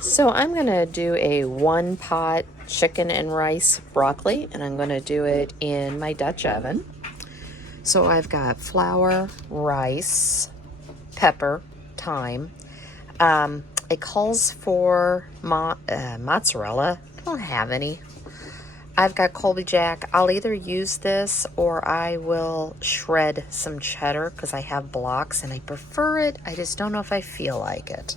So I'm going to do a 1-pot chicken and rice broccoli, and I'm going to do it in my Dutch oven. So I've got flour, rice, pepper, thyme. It calls for mozzarella. I don't have any. I've got Colby Jack. I'll either use this or I will shred some cheddar because I have blocks and I prefer it. I just don't know if I feel like it.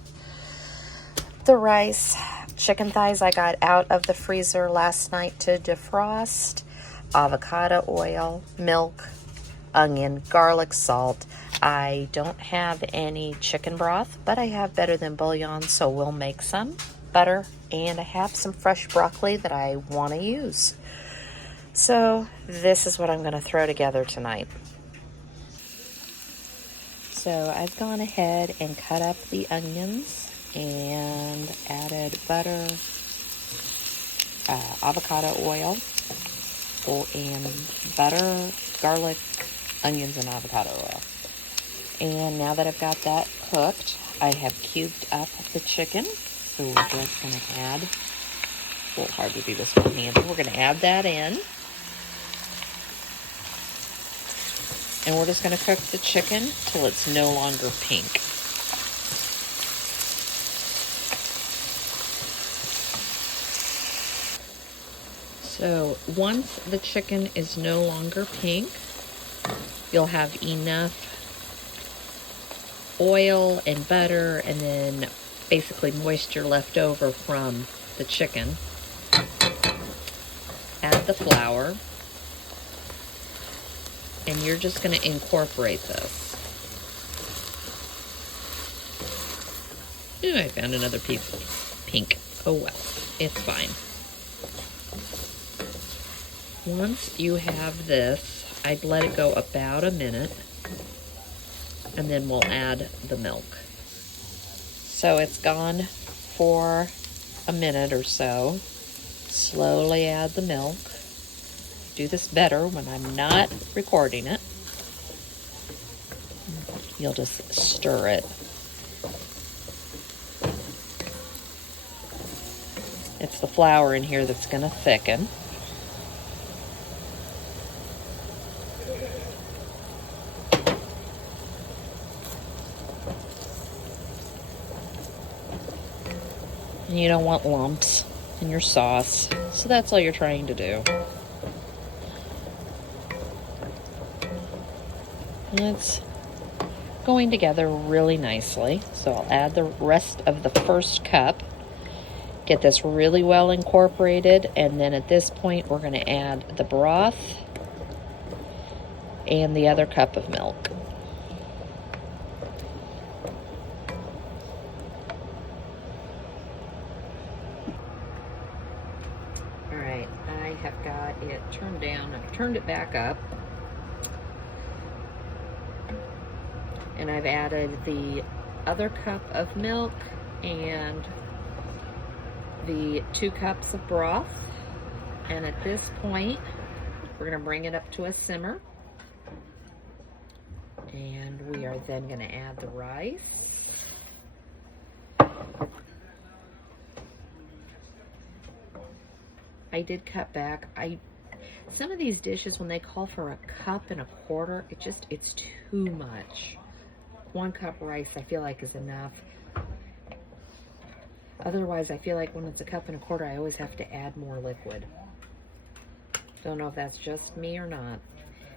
The rice, chicken thighs I got out of the freezer last night to defrost. Avocado oil, milk, onion, garlic, salt. I don't have any chicken broth, but I have better than bouillon, so we'll make some. Butter, and I have some fresh broccoli that I want to use. So this is what I'm going to throw together tonight. So I've gone ahead and cut up the onions and added butter, avocado oil, and butter, garlic, onions, and avocado oil. And now that I've got that cooked, I have cubed up the chicken. So we're just going to add, it's a little hard to do this one-handed. We're going to add that in. And we're just going to cook the chicken till it's no longer pink. So once the chicken is no longer pink, you'll have enough oil and butter and then basically moisture left over from the chicken. Add the flour, and you're just going to incorporate this. Ooh, I found another piece of pink. Oh well, it's fine. Once you have this, I'd let it go about a minute, and then we'll add the milk. So it's gone for a minute or so. Slowly add the milk. Do this better when I'm not recording it. You'll just stir it. It's the flour in here that's going to thicken. And you don't want lumps in your sauce, so that's all you're trying to do. And it's going together really nicely, so I'll add the rest of the first cup. Get this really well incorporated, and then at this point we're going to add the broth and the other cup of milk. Alright, I have got it turned down. I've turned it back up. And I've added the other cup of milk and the 2 cups of broth. And at this point, we're going to bring it up to a simmer. And we are then going to add the rice. I did cut back. Some of these dishes, when they call for a cup and a quarter, it's too much. 1 cup rice I feel like is enough. Otherwise, I feel like when it's a cup and a quarter, I always have to add more liquid. Don't know if that's just me or not.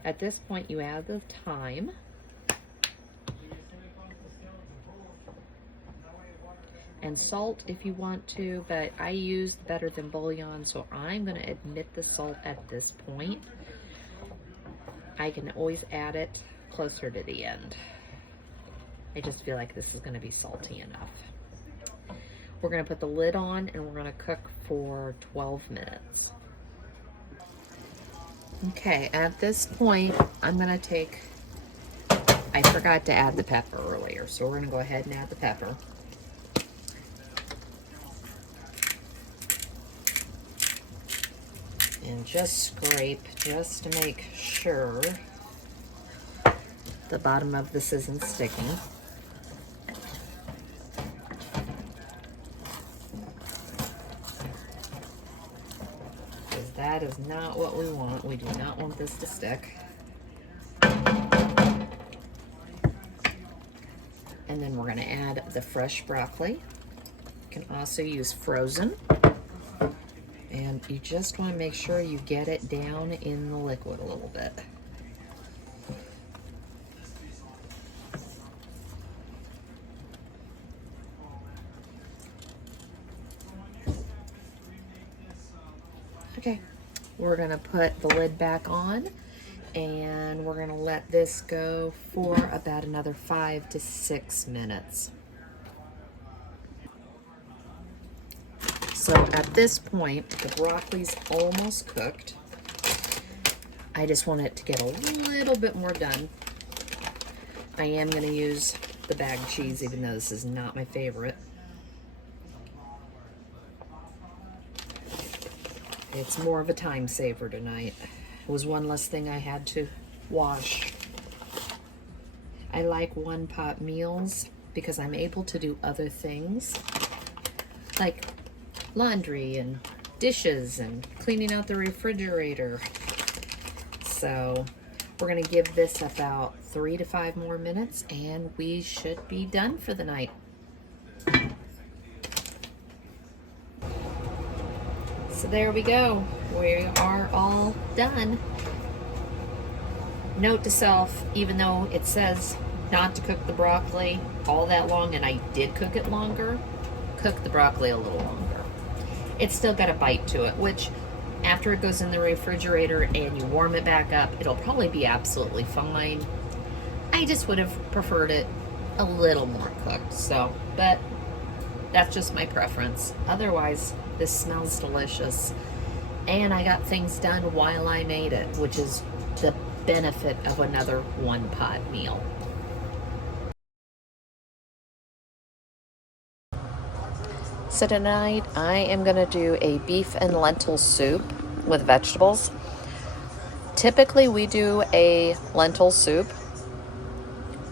At this point, you add the thyme. And salt if you want to, but I used better than bouillon, so I'm going to omit the salt at this point. I can always add it closer to the end. I just feel like this is going to be salty enough. We're going to put the lid on and we're going to cook for 12 minutes. Okay, at this point, I'm going to take, I forgot to add the pepper earlier, so we're going to go ahead and add the pepper. And just scrape, just to make sure the bottom of this isn't sticking. That is not what we want. We do not want this to stick. And then we're going to add the fresh broccoli. You can also use frozen. And you just want to make sure you get it down in the liquid a little bit. Okay, we're going to put the lid back on, and we're going to let this go for about another 5 to 6 minutes. So at this point, the broccoli's almost cooked. I just want it to get a little bit more done. I am going to use the bag cheese, even though this is not my favorite. It's more of a time saver tonight. It was one less thing I had to wash. I like one-pot meals because I'm able to do other things like laundry and dishes and cleaning out the refrigerator. So we're gonna give this about 3 to 5 more minutes and we should be done for the night. So there we go. We are all done. Note to self, even though it says not to cook the broccoli all that long, and I did cook it longer, cook the broccoli a little longer. It's still got a bite to it, which after it goes in the refrigerator and you warm it back up, it'll probably be absolutely fine. I just would have preferred it a little more cooked, so, but that's just my preference. Otherwise, this smells delicious. And I got things done while I made it, which is the benefit of another one-pot meal. So tonight I am gonna do a beef and lentil soup with vegetables. Typically we do a lentil soup,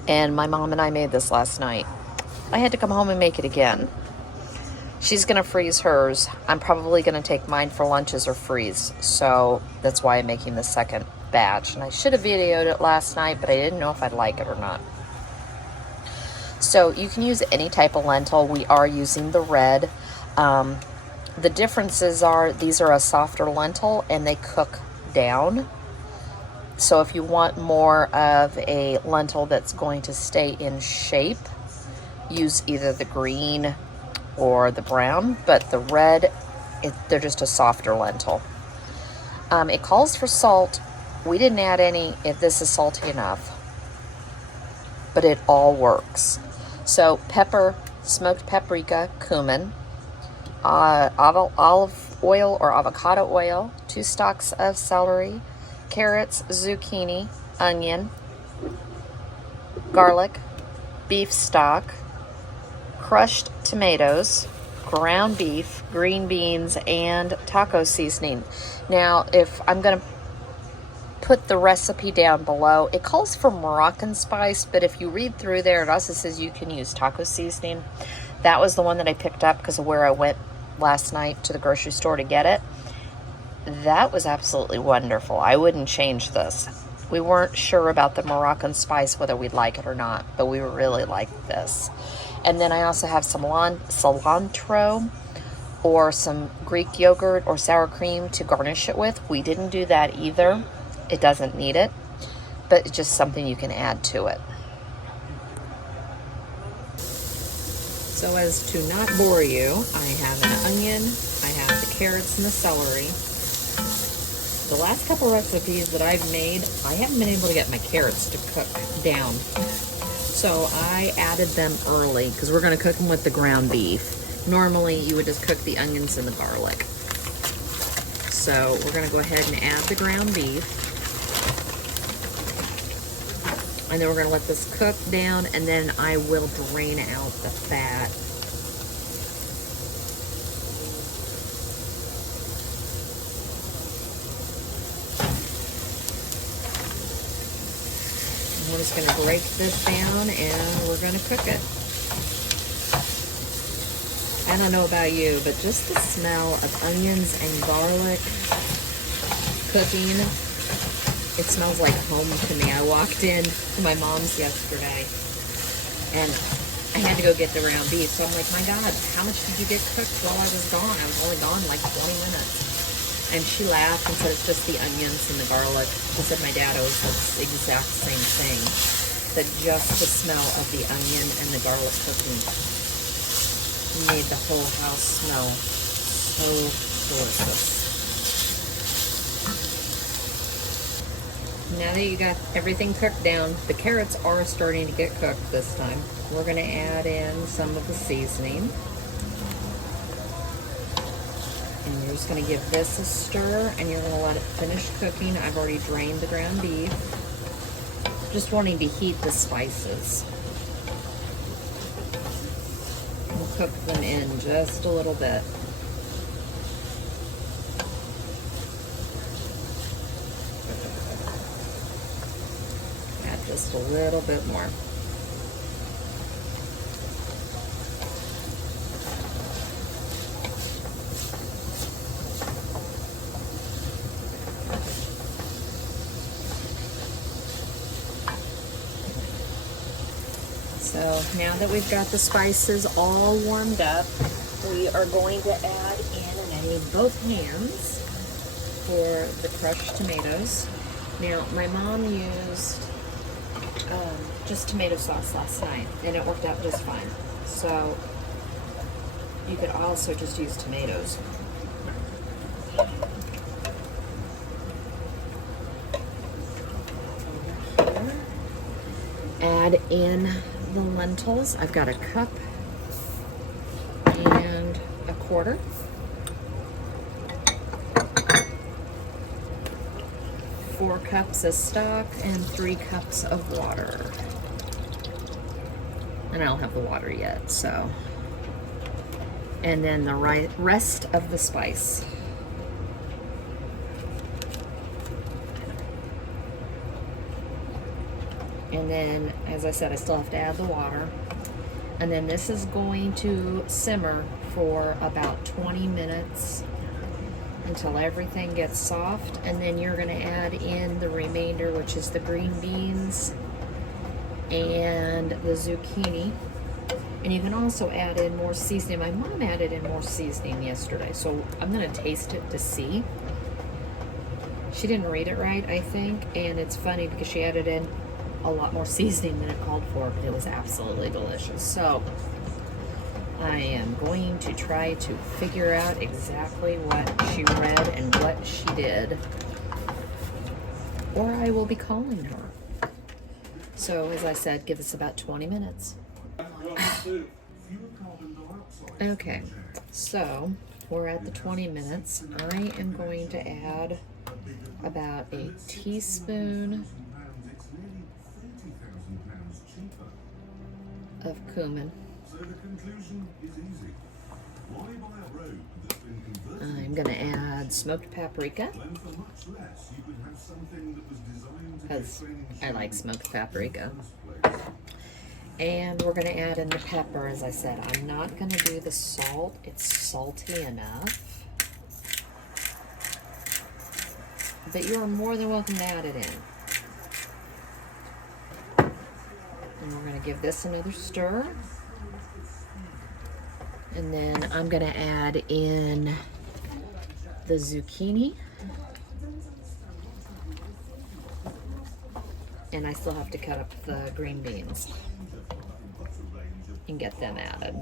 and my mom and I made this last night. I had to come home and make it again. She's gonna freeze hers. I'm probably gonna take mine for lunches or freeze. So that's why I'm making the second batch. And I should have videoed it last night, but I didn't know if I'd like it or not. So you can use any type of lentil. We are using the red. The differences are these are a softer lentil and they cook down. So if you want more of a lentil that's going to stay in shape, use either the green or the brown, but the red, they're just a softer lentil. It calls for salt. We didn't add any if this is salty enough, but it all works. So pepper, smoked paprika, cumin, olive oil or avocado oil, 2 stalks of celery, carrots, zucchini, onion, garlic, beef stock, crushed tomatoes, ground beef, green beans, and taco seasoning. Now, if I'm going to put the recipe down below, it calls for Moroccan spice, but if you read through there, it also says you can use taco seasoning. That was the one that I picked up because of where I went last night to the grocery store to get it. That was absolutely wonderful. I wouldn't change this. We weren't sure about the Moroccan spice, whether we'd like it or not, but we really liked this. And then I also have some cilantro or some Greek yogurt or sour cream to garnish it with. We didn't do that either. It doesn't need it, but it's just something you can add to it. So as to not bore you, I have an onion, I have the carrots and the celery. The last couple recipes that I've made, I haven't been able to get my carrots to cook down. So I added them early because we're going to cook them with the ground beef. Normally you would just cook the onions and the garlic. So we're going to go ahead and add the ground beef. And then we're going to let this cook down, and then I will drain out the fat. We're just going to break this down and we're going to cook it. I don't know about you, but just the smell of onions and garlic cooking. It smells like home to me. I walked in to my mom's yesterday and I had to go get the ground beef. So I'm like, my God, how much did you get cooked while I was gone? I was only gone like 20 minutes. And she laughed and said it's just the onions and the garlic. She said my dad always said the exact same thing. That just the smell of the onion and the garlic cooking made the whole house smell so delicious. Now that you got everything cooked down, the carrots are starting to get cooked this time. We're going to add in some of the seasoning. And you're just going to give this a stir, and you're going to let it finish cooking. I've already drained the ground beef. Just wanting to heat the spices. We'll cook them in just a little bit. Add just a little bit more. So now that we've got the spices all warmed up, we are going to add in, and I need both hands for the crushed tomatoes. Now, my mom used just tomato sauce last night, and it worked out just fine. So you could also just use tomatoes. Add in the lentils. I've got a cup and a quarter. Four cups of stock and 3 cups of water. And I don't have the water yet, so. And then the rest of the spice. And then, as I said, I still have to add the water. And then this is going to simmer for about 20 minutes until everything gets soft. And then you're going to add in the remainder, which is the green beans and the zucchini. And you can also add in more seasoning. My mom added in more seasoning yesterday, so I'm going to taste it to see. She didn't read it right, I think, and it's funny because she added in a lot more seasoning than it called for, but it was absolutely delicious. So I am going to try to figure out exactly what she read and what she did, or I will be calling her. So as I said, give us about 20 minutes. Okay, so we're at the 20 minutes. I am going to add about a teaspoon of cumin. I'm going to add smoked paprika because I like smoked paprika. And we're going to add in the pepper, as I said. I'm not going to do the salt. It's salty enough. But you are more than welcome to add it in. And we're going to give this another stir. And then I'm going to add in the zucchini. And I still have to cut up the green beans and get them added.